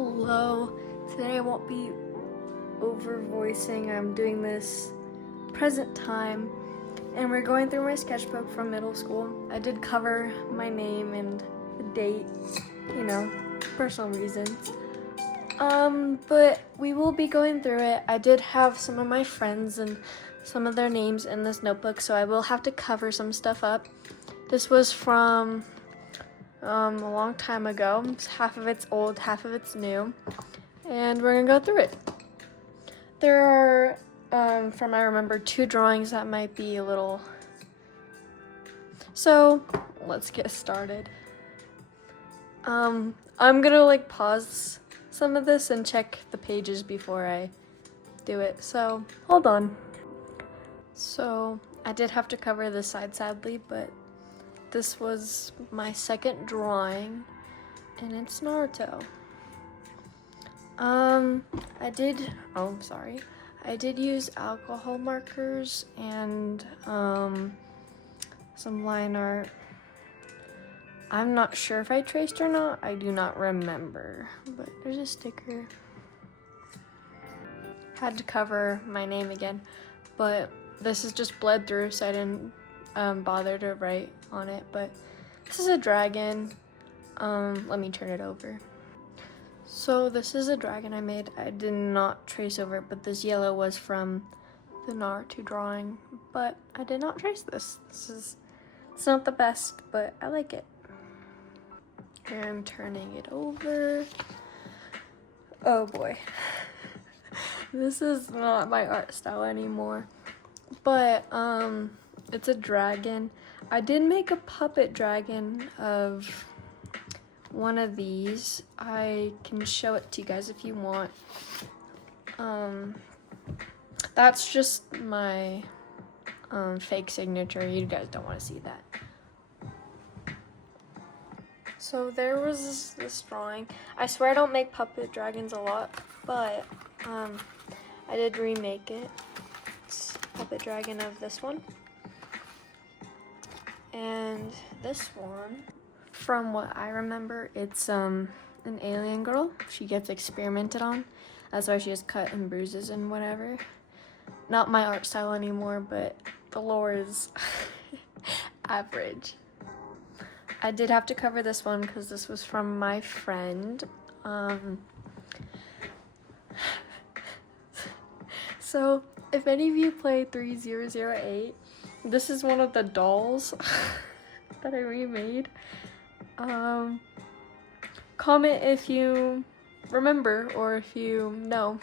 Hello, today I won't be over voicing. I'm doing this present time and we're going through my sketchbook from middle school. I did cover my name and the date, personal reasons. But we will be going through it. I did have some of my friends and some of their names in this notebook, so I will have to cover some stuff up. This was from a long time ago. Half of it's old, half of it's new, and we're gonna go through it. There are, from I remember, 2 drawings that might be a little. So let's get started. I'm gonna pause some of this and check the pages before I do it. So hold on. So I did have to cover this side sadly, but this was my second drawing, and it's Naruto. I did use alcohol markers and some line art. I'm not sure if I traced or not. I do not remember, but there's a sticker. Had to cover my name again, but this is just bled through, so I didn't bother to write on it. But this is a dragon. Let me turn it over. So this is a dragon I made. I did not trace over it, but this yellow was from the Naruto drawing, but I did not trace this. It's not the best, but I like it. Here I'm turning it over. Oh boy. This is not my art style anymore, but it's a dragon. I did make a puppet dragon of one of these. I can show it to you guys if you want. That's just my fake signature. You guys don't want to see that. So there was this drawing. I swear I don't make puppet dragons a lot, but I did remake it. It's a puppet dragon of this one. And this one, from what I remember, it's an alien girl. She gets experimented on. That's why she has cut and bruises and whatever. Not my art style anymore, but the lore is average. I did have to cover this one because this was from my friend. So if any of you play 3008, this is one of the dolls that I remade. Comment if you remember or if you know.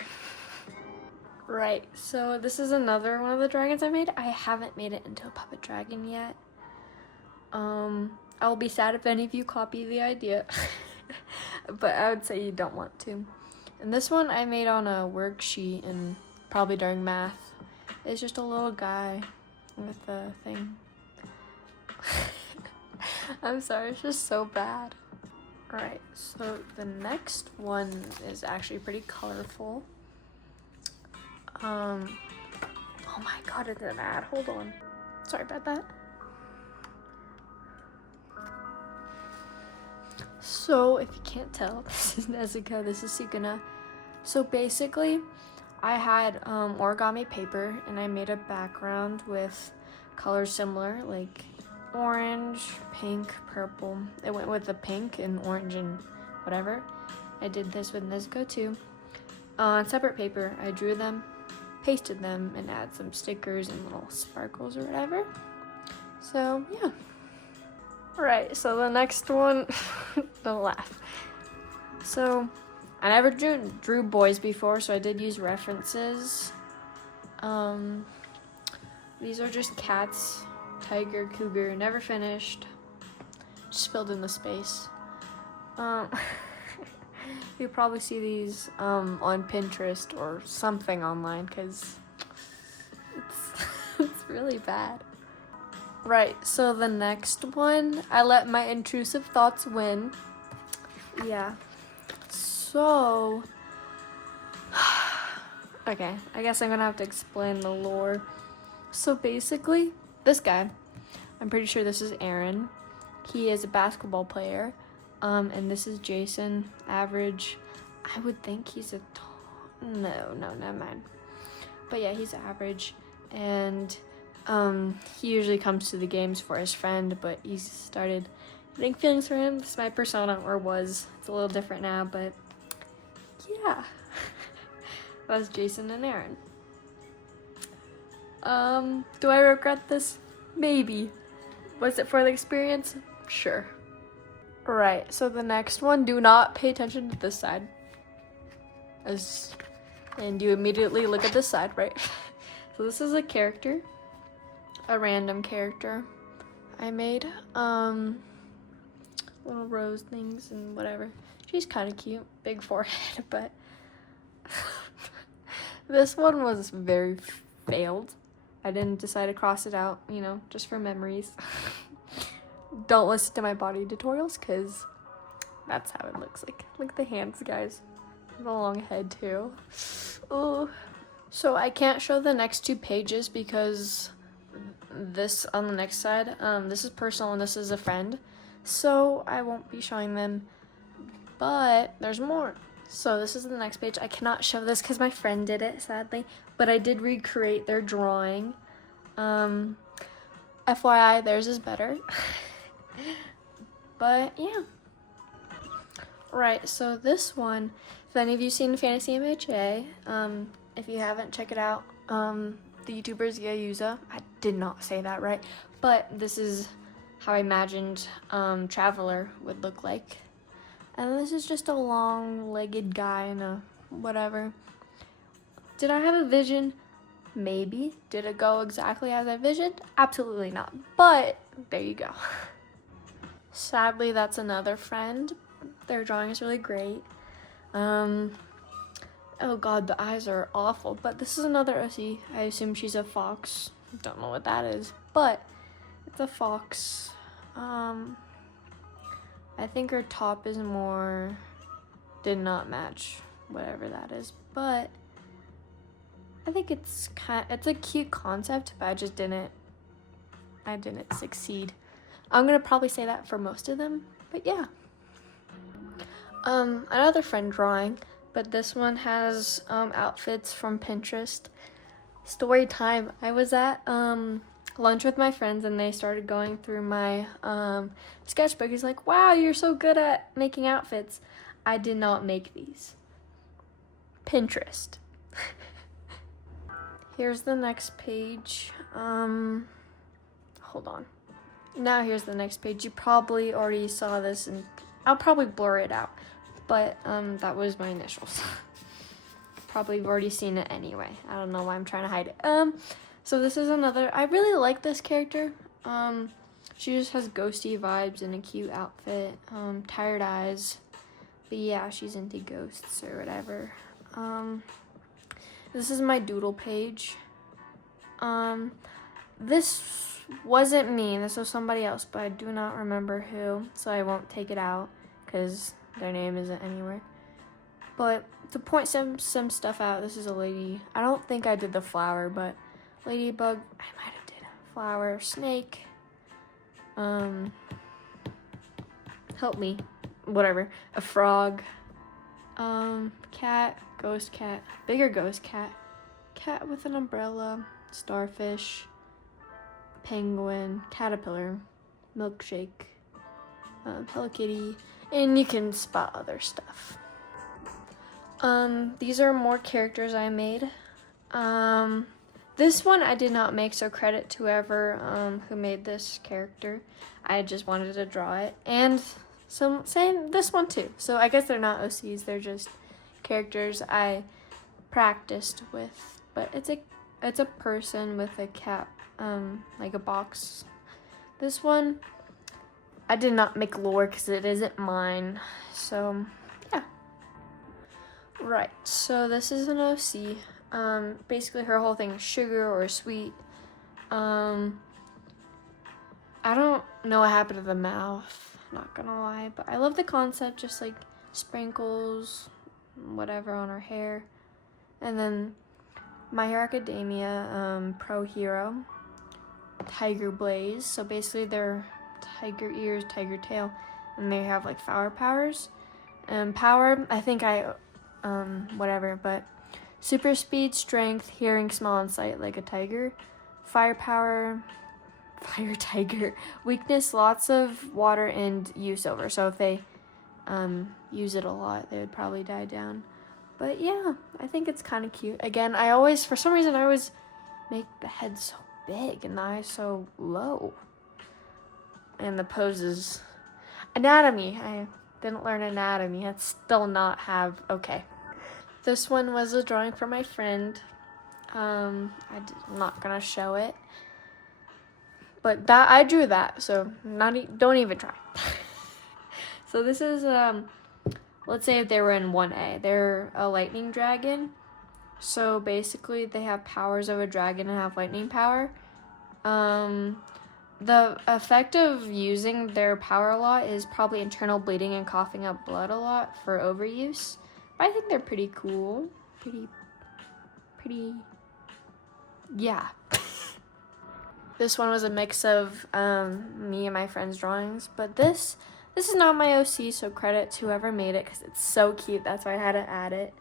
Right, so this is another one of the dragons I made. I haven't made it into a puppet dragon yet. I will be sad if any of you copy the idea, but I would say you don't want to. And this one I made on a worksheet and probably during math. It's just a little guy with a thing. I'm sorry, it's just so bad. Alright, so the next one is actually pretty colorful. Oh my god, it's an ad. Hold on. Sorry about that. So, if you can't tell, this is Nezuko, this is Sukuna. So basically, I had origami paper and I made a background with colors similar, like orange, pink, purple. It went with the pink and orange and whatever. I did this with Nezuko too. On separate paper, I drew them, pasted them, and add some stickers and little sparkles or whatever. So, yeah. Alright, so the next one, don't laugh. So, I never drew boys before, so I did use references. These are just cats, tiger, cougar, never finished. Just filled in the space. You'll probably see these on Pinterest or something online, because it's really bad. Right, so the next one, I let my intrusive thoughts win. Yeah. So, okay, I guess I'm gonna have to explain the lore. So basically, this guy, I'm pretty sure this is Aaron. He is a basketball player. And this is Jason, average. I would think he's a no, never mind. But yeah, he's average, and he usually comes to the games for his friend, but he started getting feelings for him. This is my persona, or was. It's a little different now, but yeah. That was Jason and Aaron. Do I regret this? Maybe. Was it for the experience? Sure. Right, so the next one, do not pay attention to this side. And you immediately look at this side, right? So this is a character, a random character I made. Little rose things and whatever. She's kind of cute, big forehead, but this one was very failed. I didn't decide to cross it out, you know, just for memories. Don't listen to my body tutorials, because that's how it looks like. Look at the hands, guys. The long head, too. Ooh. So I can't show the next 2 pages because this on the next side, this is personal and this is a friend. So I won't be showing them, but there's more. So this is the next page. I cannot show this because my friend did it, sadly, but I did recreate their drawing. FYI, theirs is better. But yeah. Right, so this one, if any of you seen Fantasy MHA, if you haven't, check it out. The YouTuber's Yayuza. I did not say that right, but this is how I imagined Traveler would look like. And this is just a long-legged guy in a whatever. Did I have a vision? Maybe. Did it go exactly as I visioned? Absolutely not. But there you go. Sadly, that's another friend. Their drawing is really great. Oh god, the eyes are awful. But this is another OC. I assume she's a fox. Don't know what that is. But it's a fox. I think her top is more, did not match whatever that is, but I think it's a cute concept, but I didn't succeed. I'm gonna probably say that for most of them, but yeah. Another friend drawing, but this one has outfits from Pinterest. Story time. I was at lunch with my friends and they started going through my sketchbook. He's like, wow, you're so good at making outfits. I did not make these. Pinterest. Here's the next page. Hold on. Now here's the next page. You probably already saw this and I'll probably blur it out, but that was my initials. Probably have already seen it anyway. I don't know why I'm trying to hide it. So this is another, I really like this character. She just has ghosty vibes in a cute outfit, tired eyes, but yeah, she's into ghosts or whatever. This is my doodle page. This wasn't me, this was somebody else, but I do not remember who, so I won't take it out because their name isn't anywhere. But to point some stuff out, this is a lady. I don't think I did the flower, but ladybug, I might have did. Flower, snake, help me, whatever, a frog, cat, ghost cat, bigger ghost cat, cat with an umbrella, starfish, penguin, caterpillar, milkshake, Hello Kitty, and you can spot other stuff. These are more characters I made. This one I did not make, so credit to whoever who made this character. I just wanted to draw it, and same this one too. So I guess they're not OCs; they're just characters I practiced with. But it's a person with a cap, like a box. This one I did not make lore because it isn't mine. So yeah. Right. So this is an OC. Basically her whole thing is sugar or sweet. I don't know what happened to the mouth, not gonna lie, but I love the concept, just like sprinkles, whatever on her hair. And then My Hero Academia, Pro Hero, Tiger Blaze, so basically they're tiger ears, tiger tail, and they have like flower powers. And power, I think I whatever, but super speed, strength, hearing, smell, and sight like a tiger. Firepower, fire tiger. Weakness, lots of water and use over. So if they use it a lot, they would probably die down. But yeah, I think it's kind of cute. Again, for some reason, I always make the head so big and the eyes so low. And the poses. Anatomy. I didn't learn anatomy. That's still not okay. This one was a drawing for my friend. I'm not gonna show it. But I drew that, so don't even try. So this is, let's say if they were in 1A. They're a lightning dragon. So basically they have powers of a dragon and have lightning power. The effect of using their power a lot is probably internal bleeding and coughing up blood a lot for overuse. But I think they're pretty cool. Pretty, yeah. This one was a mix of me and my friend's drawings, but this is not my OC, so credit to whoever made it because it's so cute. That's why I had to add it.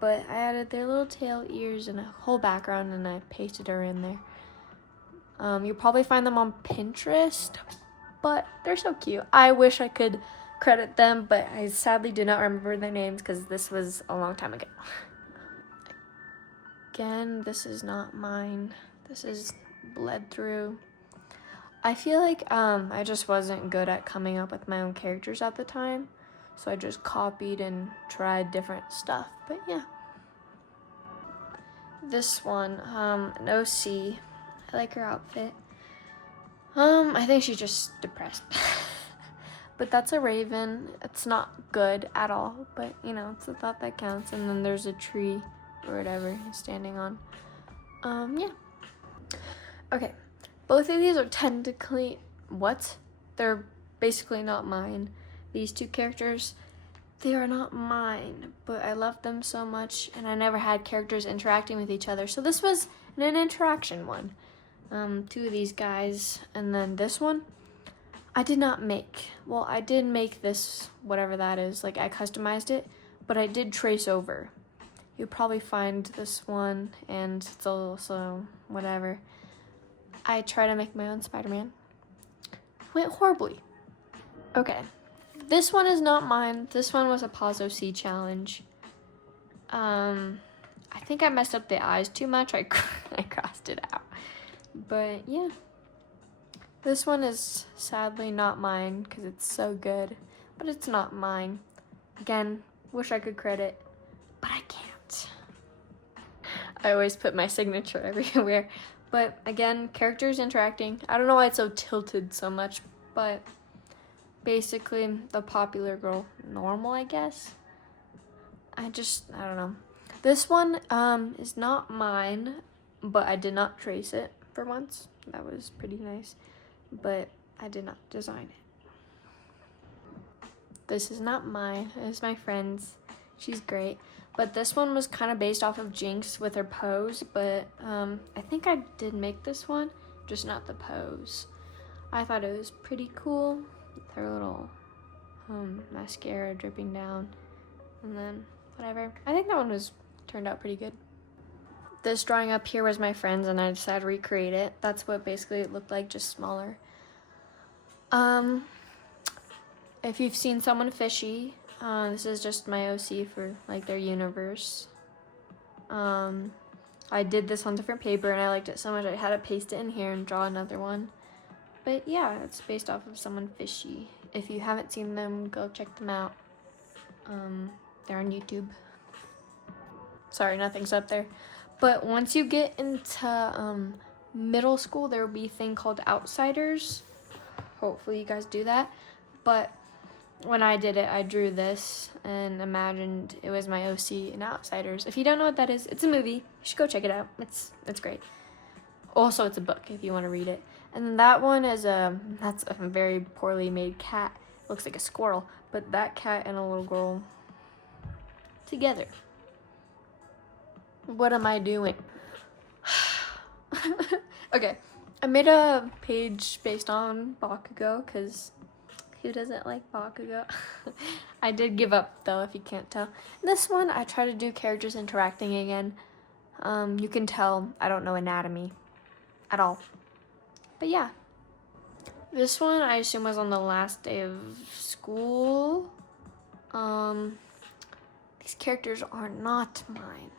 But I added their little tail, ears, and a whole background, and I pasted her in there. You'll probably find them on Pinterest, but they're so cute. I wish I could credit them, but I sadly do not remember their names because this was a long time ago. Again, this is not mine. This is bled through. I feel like I just wasn't good at coming up with my own characters at the time, so I just copied and tried different stuff. But yeah, this one, an OC. I like her outfit. I think she's just depressed. But that's a raven. It's not good at all, but you know, it's the thought that counts. And then there's a tree or whatever he's standing on. Yeah. Okay, both of these are technically, they're basically not mine. These two characters, they are not mine, but I love them so much, and I never had characters interacting with each other. So this was an interaction one. Two of these guys, and then this one, I did not make. Well, I did make this, whatever that is, like I customized it, but I did trace over. You'll probably find this one, and it's also whatever. I tried to make my own Spider-Man. Went horribly. Okay, this one is not mine. This one was a Pazzo C challenge. I think I messed up the eyes too much. I crossed it out. But yeah, this one is sadly not mine because it's so good, but it's not mine. Again, wish I could credit, but I can't. I always put my signature everywhere. But again, characters interacting. I don't know why it's so tilted so much, but basically the popular girl, normal, I guess. I don't know. This one is not mine, but I did not trace it for once. That was pretty nice, but I did not design it. This is not mine. It's my friend's. She's great. But this one was kind of based off of Jinx with her pose, but I think I did make this one, just not the pose. I thought it was pretty cool. Her little mascara dripping down, and then whatever. I think that one turned out pretty good. This drawing up here was my friend's, and I decided to recreate it. That's what basically it looked like, just smaller. If you've seen someone fishy, this is just my OC for like their universe. I did this on different paper and I liked it so much I had to paste it in here and draw another one. But yeah, it's based off of someone fishy. If you haven't seen them, go check them out. They're on YouTube. Sorry, nothing's up there. But once you get into middle school, there will be a thing called Outsiders. Hopefully you guys do that. But when I did it, I drew this and imagined it was my OC in Outsiders. If you don't know what that is, it's a movie. You should go check it out. It's great. Also, it's a book if you want to read it. And then that one is that's a very poorly made cat. Looks like a squirrel, but that cat and a little girl together. What am I doing? Okay, I made a page based on Bakugo because Who doesn't like Bakugo? I did give up though, if you can't tell. This one, I try to do characters interacting again. You can tell I don't know anatomy at all. But yeah. This one, I assume, was on the last day of school. These characters are not mine.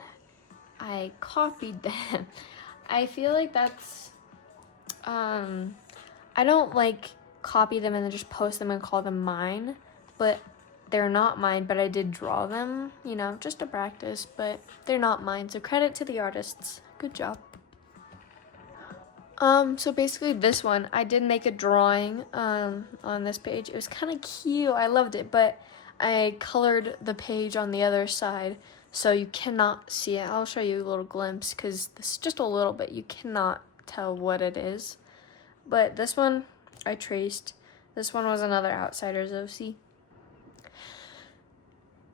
I copied them. I feel like that's, I don't like copy them and then just post them and call them mine, but they're not mine, but I did draw them, you know, just to practice, but they're not mine, so credit to the artists. Good job. So basically this one, I did make a drawing, on this page. It was kind of cute, I loved it, but I colored the page on the other side, so you cannot see it. I'll show you a little glimpse, because this is just a little bit, you cannot tell what it is. But this one, I traced. This one was another Outsiders OC.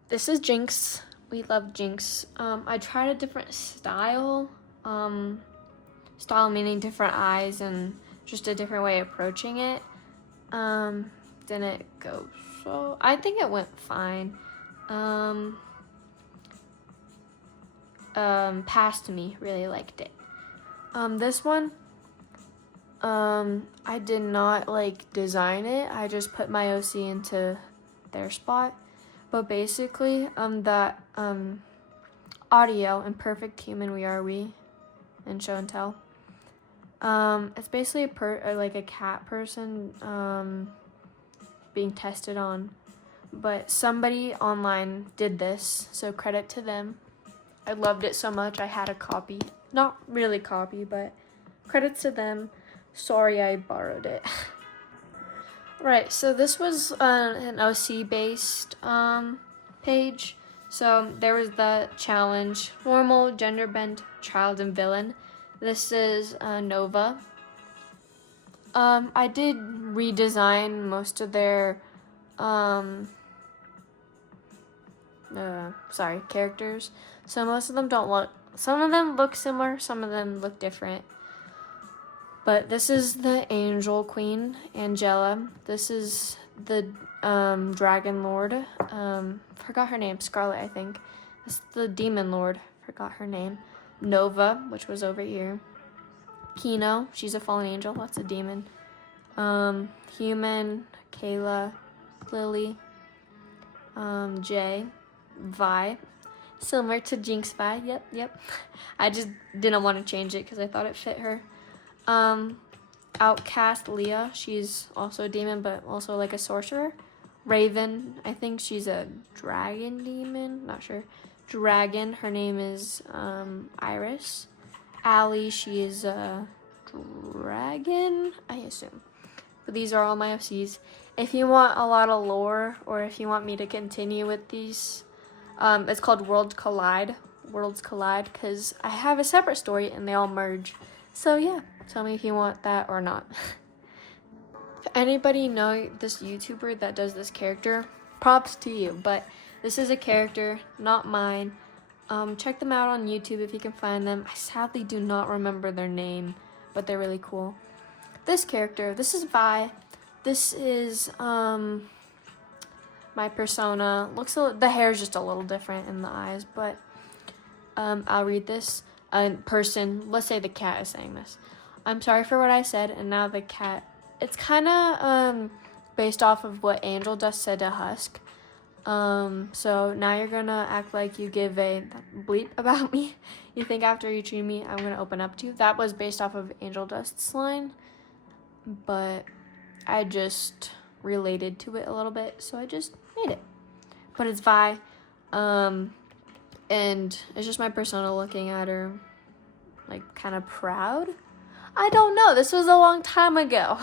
This is Jinx. We love Jinx. I tried a different style. Style meaning different eyes and just a different way of approaching it. Didn't go so... I think it went fine. Past me really liked it. This one, I did not like design it. I just put my OC into their spot. But basically, that audio and Perfect Human We Are We and Show and Tell. It's basically like a cat person being tested on. But somebody online did this, so credit to them. I loved it so much I had a copy. Not really copy, but credits to them. Sorry I borrowed it. Right, so this was an OC based page. So there was the challenge, normal, gender bent, child, and villain. This is Nova. I did redesign most of their characters. So most of them don't look, some of them look similar, some of them look different. But this is the Angel Queen, Angela. This is the Dragon Lord. Forgot her name, Scarlet, I think. This is the Demon Lord, forgot her name. Nova, which was over here. Kino, she's a fallen angel, that's a demon. Human, Kayla, Lily, Jay, Vi. Similar to Jinx Vi, yep. I just didn't want to change it because I thought it fit her. Outcast Leah, she's also a demon but also like a sorcerer. Raven, I think she's a dragon demon, not sure. Dragon, her name is Iris. Allie, she is a dragon, I assume. But these are all my OCs. If you want a lot of lore, or if you want me to continue with these, it's called Worlds Collide, because I have a separate story and they all merge. So yeah, tell me if you want that or not. If anybody know this YouTuber that does this character, props to you, but this is a character, not mine. Check them out on YouTube if you can find them. I sadly do not remember their name, but they're really cool. This character, this is Vi. This is my persona. The hair's just a little different in the eyes, but I'll read this. Person, let's say the cat is saying this. I'm sorry for what I said, and now the cat. It's kind of based off of what Angel Dust said to Husk. So now you're gonna act like you give a bleep about me. You think after you treat me, I'm gonna open up to you. That was based off of Angel Dust's line, but I just related to it a little bit, so I just made it. But it's Vi, and it's just my persona looking at her, like, kind of proud. I don't know. This was a long time ago.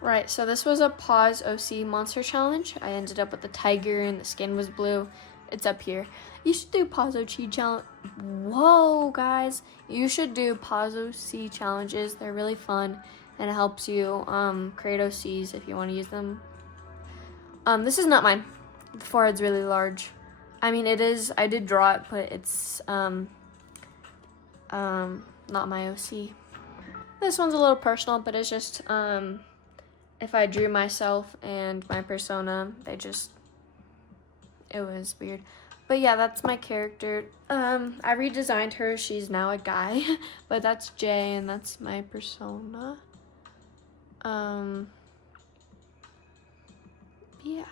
Right, so this was a Pause OC Monster Challenge. I ended up with the tiger and the skin was blue. It's up here. You should do Pause OC challenge. Whoa, guys. You should do Pause OC challenges. They're really fun and it helps you create OCs if you want to use them. This is not mine. The forehead's really large. I mean, it is. I did draw it, but it's not my OC. This one's a little personal, but it's just if I drew myself and my persona, it was weird. But yeah, that's my character. I redesigned her. She's now a guy, but that's Jay and that's my persona. Yeah.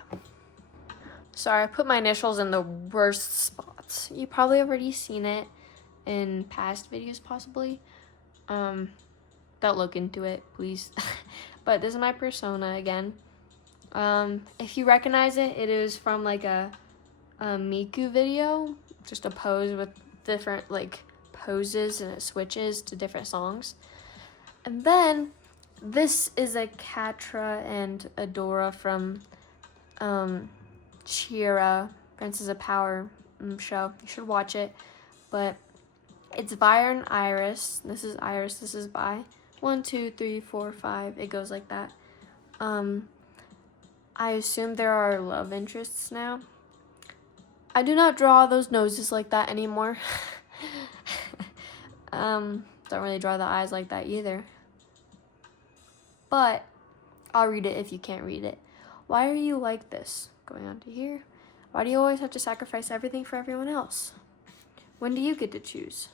Sorry, I put my initials in the worst spots. You probably already seen it in past videos, possibly. Don't look into it, please. But this is my persona again. If you recognize it, it is from like a Miku video, just a pose with different like poses, and it switches to different songs. And then this is a Katra and Adora from Chira, Princess of Power show. You should watch it. But it's Vi and Iris. This is Iris, this is Vi. 1, 2, 3, 4, 5. It goes like that. I assume there are love interests now. I do not draw those noses like that anymore. Don't really draw the eyes like that either. But I'll read it if you can't read it. Why are you like this? Going on to here. Why do you always have to sacrifice everything for everyone else? When do you get to choose?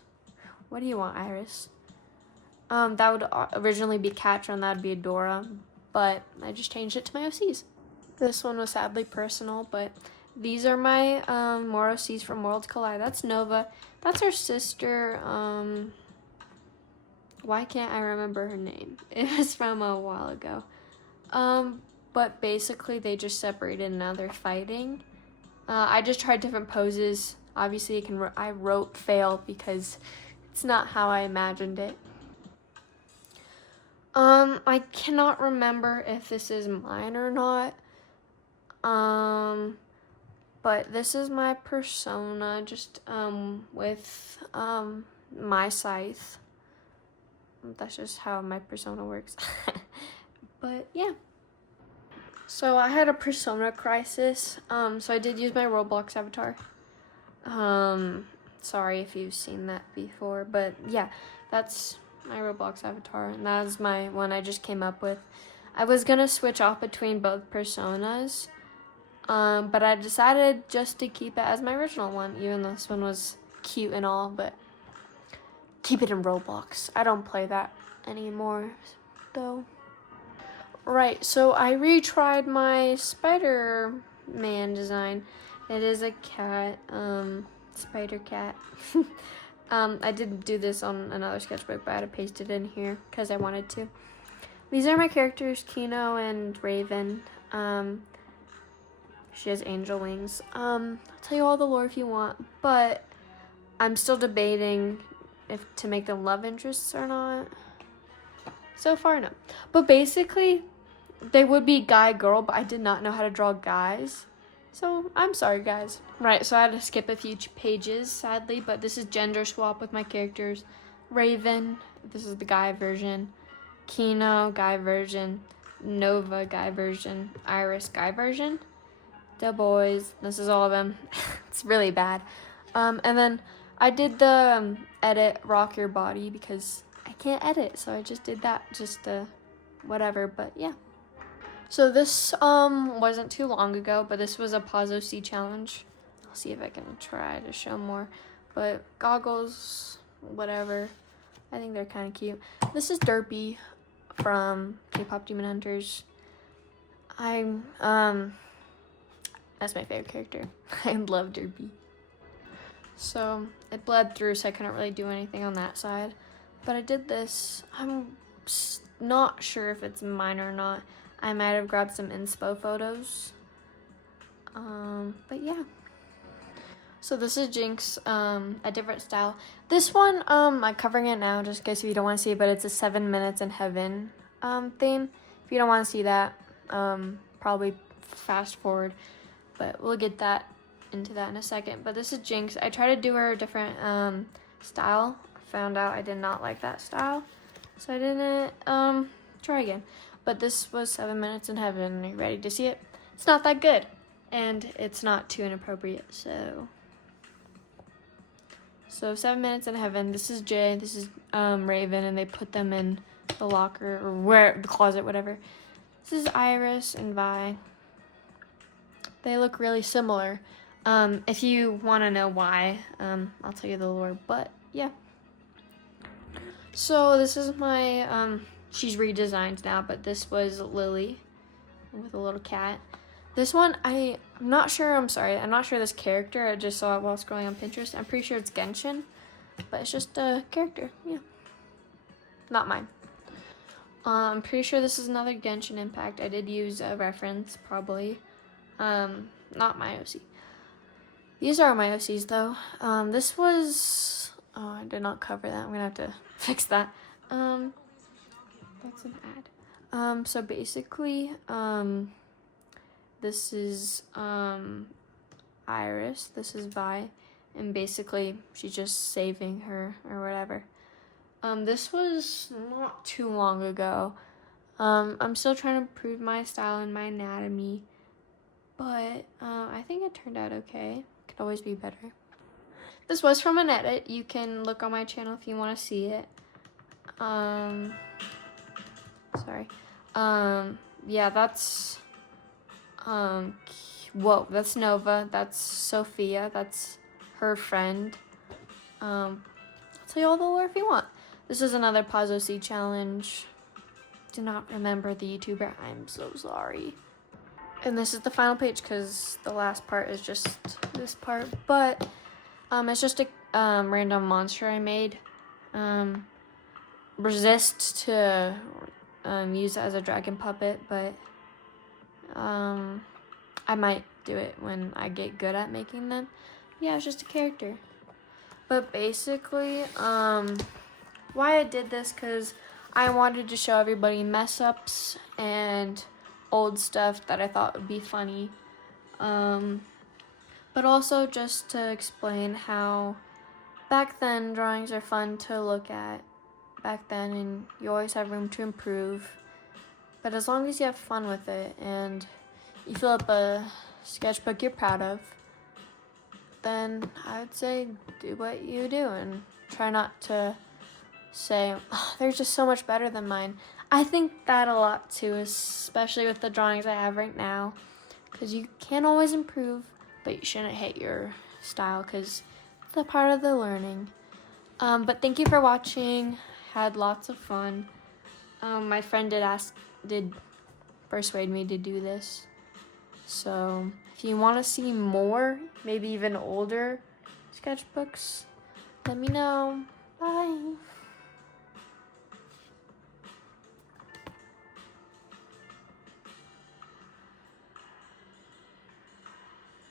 What do you want, Iris? That would originally be Katra and that'd be Adora, but I just changed it to my OCs. This one was sadly personal, but these are my more OCs from Worlds Collide. That's Nova. That's her sister. Why can't I remember her name? It was from a while ago. But basically they just separated and now they're fighting. I just tried different poses. Obviously I wrote fail because it's not how I imagined it. I cannot remember if this is mine or not. But this is my persona, just with my scythe. That's just how my persona works. But yeah. So I had a persona crisis. So I did use my Roblox avatar. Sorry if you've seen that before, but yeah, that's my Roblox avatar, and that's my one I just came up with. I was gonna switch off between both personas, but I decided just to keep it as my original one, even though this one was cute and all, but keep it in Roblox. I don't play that anymore, though. Right, so I retried my Spider-Man design. It is a cat, spider cat. I did do this on another sketchbook, but I had to paste it in here because I wanted to. These are my characters, Kino and Raven. She has angel wings. I'll tell you all the lore if you want, but I'm still debating if to make them love interests or not. So far, no. But basically, they would be guy-girl, but I did not know how to draw guys. So, I'm sorry, guys. Right, so I had to skip a few pages, sadly, but this is gender swap with my characters. Raven, this is the guy version. Kino, guy version. Nova, guy version. Iris, guy version. The boys, this is all of them. It's really bad. And then I did the edit rock your body because I can't edit, so I just did that, just whatever, but yeah. So this wasn't too long ago, but this was a Pause OC challenge. I'll see if I can try to show more, but goggles, whatever. I think they're kind of cute. This is Derpy from K-Pop Demon Hunters. That's my favorite character. I love Derpy. So it bled through, so I couldn't really do anything on that side. But I did this. I'm not sure if it's mine or not. I might have grabbed some inspo photos. But yeah. So this is Jinx, a different style. This one, I'm covering it now just in case if you don't want to see it, but it's a 7 minutes in heaven theme. If you don't want to see that, probably fast forward. But we'll get into that in a second. But this is Jinx. I tried to do her a different style. Found out I did not like that style. So I didn't try again. But this was 7 minutes in heaven. Are you ready to see it? It's not that good. And it's not too inappropriate, so 7 minutes in heaven. This is Jay, this is Raven, and they put them in the locker or the closet, whatever. This is Iris and Vi. They look really similar. If you want to know why, I'll tell you the lore, but yeah. So this is my, she's redesigned now, but this was Lily with a little cat. This one, I'm not sure this character, I just saw it while scrolling on Pinterest. I'm pretty sure it's Genshin, but it's just a character, yeah. Not mine. I'm pretty sure this is another Genshin Impact. I did use a reference, probably. Not my OC. These are my OCs though. This was, oh, I did not cover that. I'm gonna have to fix that. That's an ad. So basically, this is, Iris, this is Vi, and basically she's just saving her or whatever. This was not too long ago. I'm still trying to improve my style and my anatomy, but I think it turned out okay. Could always be better. This was from an edit. You can look on my channel if you want to see it. Sorry. Yeah, that's whoa, that's Nova, that's Sophia, that's her friend. I'll tell you all the lore if you want. This is another Pause OC challenge. Do not remember the YouTuber, I'm so sorry. And this is the final page because the last part is just this part, but it's just a random monster I made. Resist to use it as a dragon puppet, but I might do it when I get good at making them. Yeah, it's just a character. But basically, why I did this, because I wanted to show everybody mess ups and old stuff that I thought would be funny. But also just to explain how back then drawings are fun to look at back then, and you always have room to improve. But as long as you have fun with it and you fill up a sketchbook you're proud of, then I would say do what you do and try not to say, oh, they're just so much better than mine. I think that a lot too, especially with the drawings I have right now, because you can always improve, but you shouldn't hate your style because it's a part of the learning. But thank you for watching. Had lots of fun. My friend did persuade me to do this. So if you want to see more, maybe even older sketchbooks, let me know. Bye.